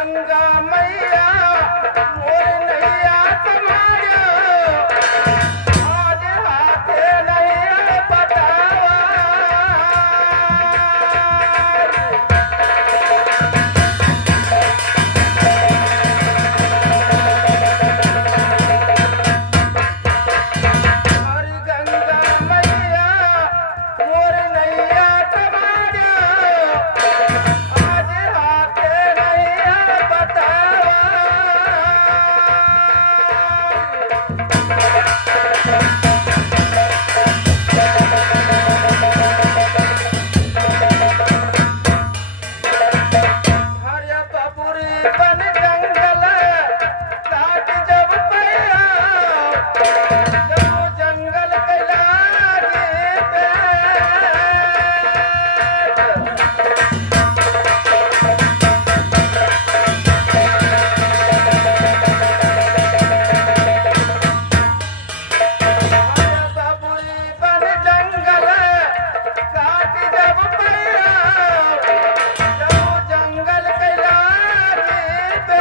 गंगा मैया मोर नैया तुम्हारा आज हाथे नहीं बतावा। हरि गंगा मैया मोर नैया तुम्हारा आज हाथे नहीं बतावा। हरिया बाबूरी बन जंगल काट जब पैया जब वो जंगल कैलागी पेट। हरिया बाबूरी बन जंगल काट जब पैया जब वो जंगल कैलागी पेट।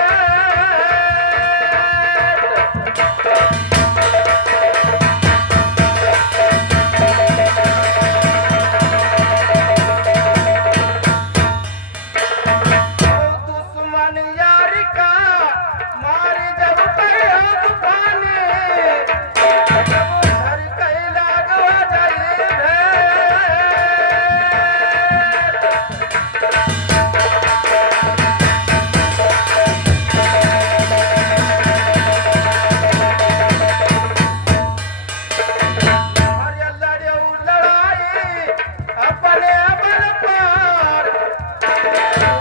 दुश्मन यार का मारी जब पैया तूफानी जब घर कैला गवा जाई भेंट। हरिया लड़ियो लड़ाई अपने बल पर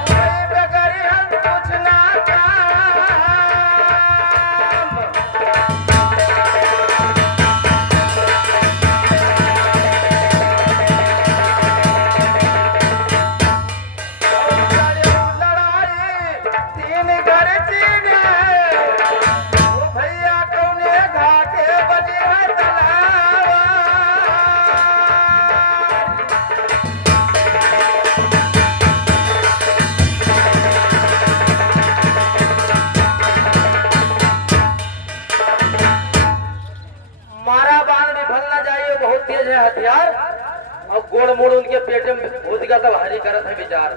कोई बगैर हम कुछ ना काम। लड़ियो लड़ाई तीन घर चीने ओ भैया कौने घाटे बजे है तलवार। मारा बाण विफल न जाइए बहुत तेज है हथियार और गोड़ मोड़ उनके पेट में भूत गया तब हरी करत है विचार।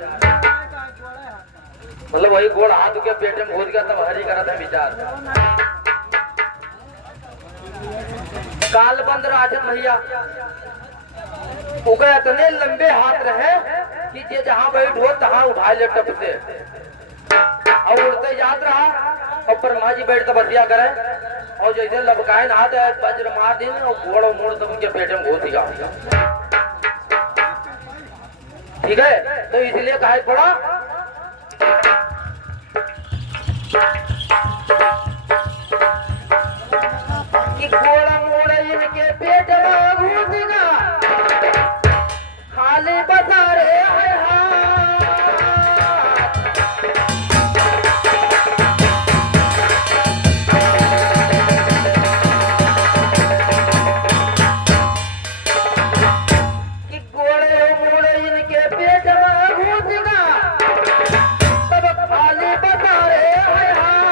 मतलब वही गोड़ हाथ के पेट में भूत गया तब हरी करत है विचार। काल बंद राजन भैया उनके इतने लंबे हाथ रहे कि जे जहां बैठो तहां उठा ले टप से और उड़ते याद रहा और ब्रह्मा जी बैठते बतिया करे और जैसे लबकाए ना तो वज्र मार दिन और घोड़ मोड़ सब उनके पेट में घुस गया। ठीक है तो इसलिए कहा पड़ा कि घोड़ मोड़ इनके पेट में घुस गया खाली बता रहे हैं हाथ। कि घोड़े मोड़े इनके पेट में घुस गया तब खाली बता रहे हैं हाथ।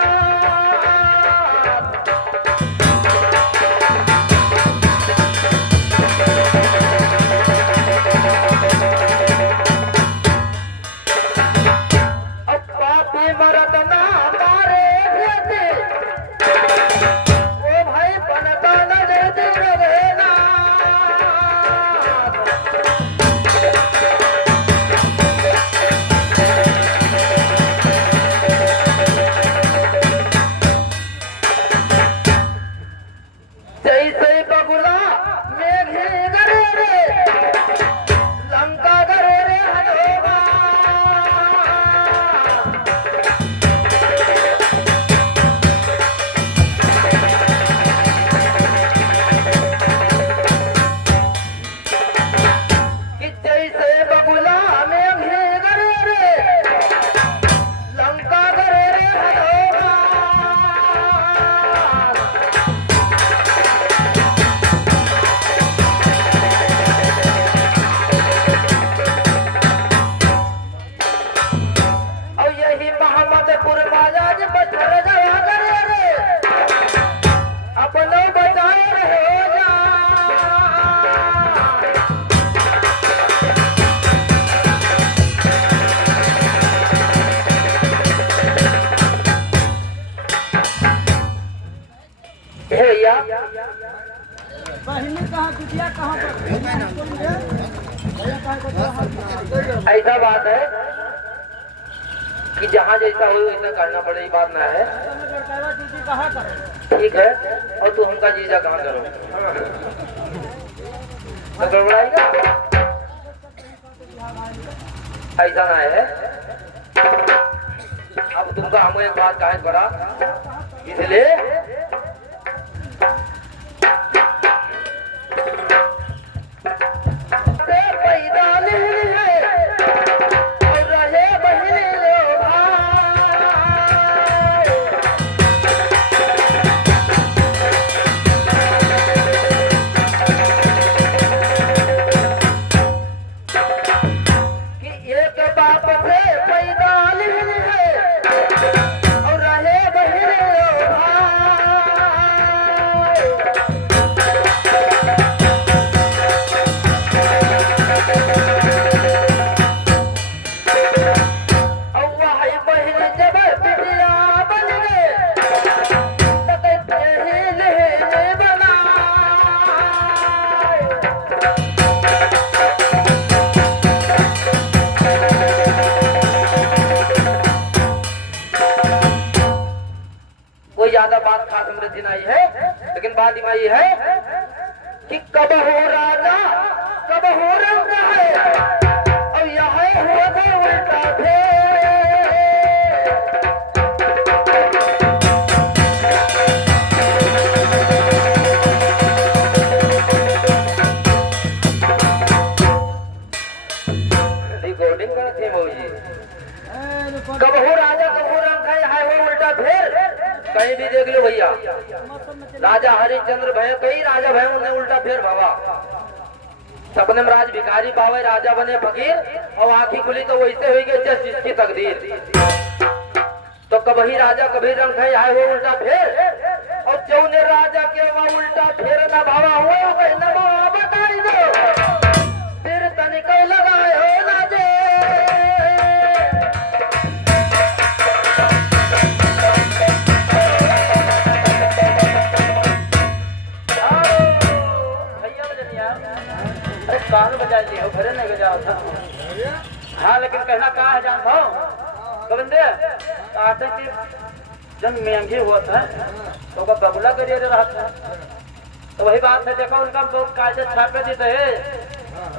अब पापी मरद ना मारे थे ओ भाई बनता न लेते रहेगा। जैसे बगुला मेघे गरे रे लंका गरे रे हनोगा। महमदपुर महाराज बचर गया करे रे अपनो बचाए रहे जा भैया ऐसा बात है कि जहाँ जैसा हो वैसा करना पड़े, बात ना है। ठीक है, और तू हमका जीजा कहाँ करो तो गड़बड़ाएगा, ऐसा ना है। अब तुमका हमको एक बात कहा पड़ा, इसलिए ज्यादा बात खास समृद्धि नहीं है, लेकिन बात ये है कि कब हो राजा कब हो रंग है, अब यह हो गए उल्टा रिकॉर्डिंग करते मौजी। कब हो राजा कब हो रंग है वो उल्टा फेर कहीं भी देख लो भैया। राजा हरिश्चंद्र भय कई राजा भय उन्हें उल्टा फेर भवा। सपने में राज भिखारी पावे राजा बने फकीर और आंखी खुली तो वैसे हुई गई जैसे जिसकी तकदीर। तो कभी राजा कभी रंग खाई आए वो उल्टा फेर और जौने राजा के वहाँ उल्टा फेर ना भावा हुआ बताई दो फिर तनिक लगाए हो राजे। कान बजा लिया घरे नहीं बजा था। हाँ लेकिन कहना कहा है जान भाव गोविंदे आटे की जब महंगी हुआ था तो वो बबुला करिए रहा था। तो वही बात है, देखो उनका बहुत कायदे छापे देते है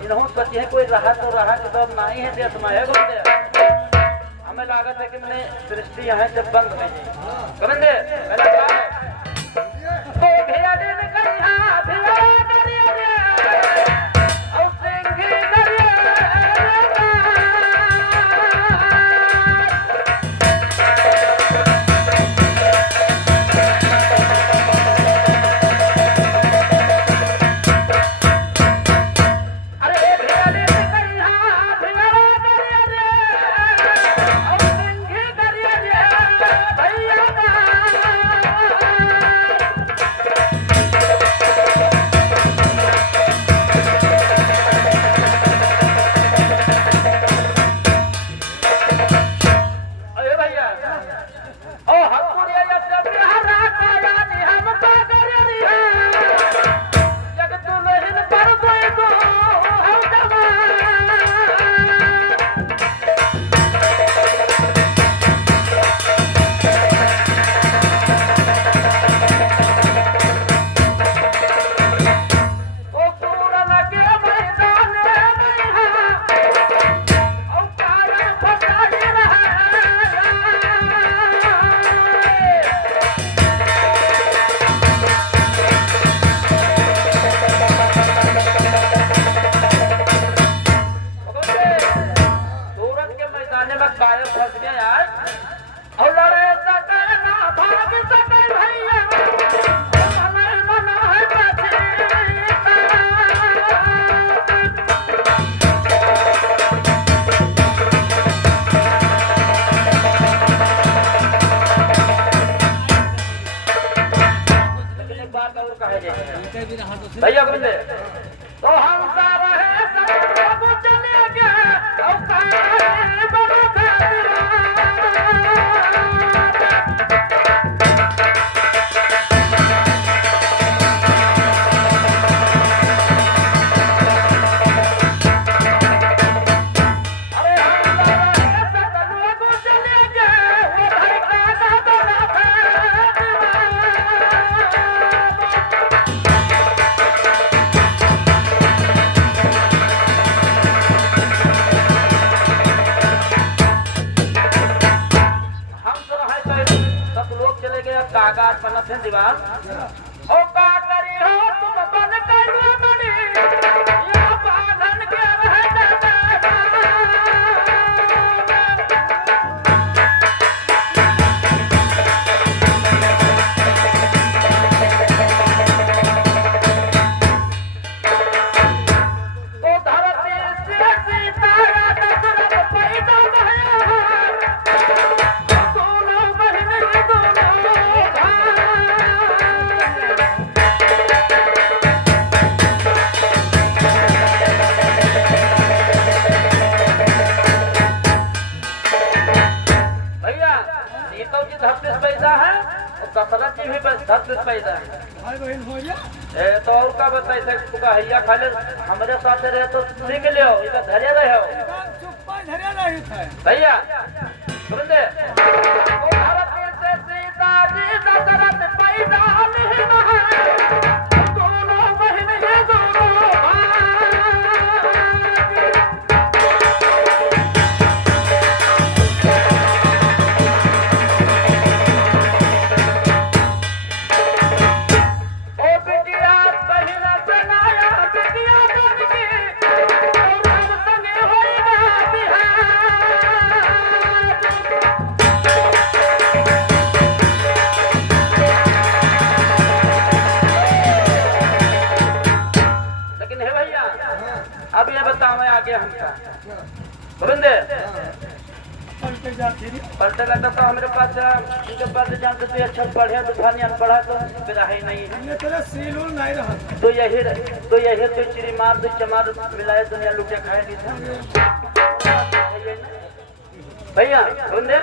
इन्हों सोची है कोई रहा तो रहा कि तो नहीं है देश में है गोविंदे। हमें लागत है कि मैंने दृष्टि यहाँ से बंद नहीं गोविंदे पहले क्या है भैया बोले तो हम सब रहे सब चले गए और सारे बड़ा तेरा कागज पन्ना से दीवार ओ का करी हो तुम बन करू मनी या बांधन के रह जाता ओ धरती से सीता दशरथ पैदा पैदा है और दशरथ जी भी धरती पैदा है भाई बहन हो गया तो और का बताई तुका हैया खाले हमारे साथ रहे तो सीख लियो इधर धरे रहे हो चुप्पा धरे रही थे भैया सुनते ओ धरती से सीता जी दशरथ पैदा नहीं है दोनों बहन ये दोनों भाई अब ये बताओ मैं आगे हमका गोविंदे पढ़ते लगता तो हमारे पास इनके पास जानते तो अच्छा पढ़े तो खानी अनपढ़ा तो फिर ही नहीं है तो यही तो चिड़ी मार दो चमार मिलाए दुनिया लुटे खाए नहीं था भैया गोविंदे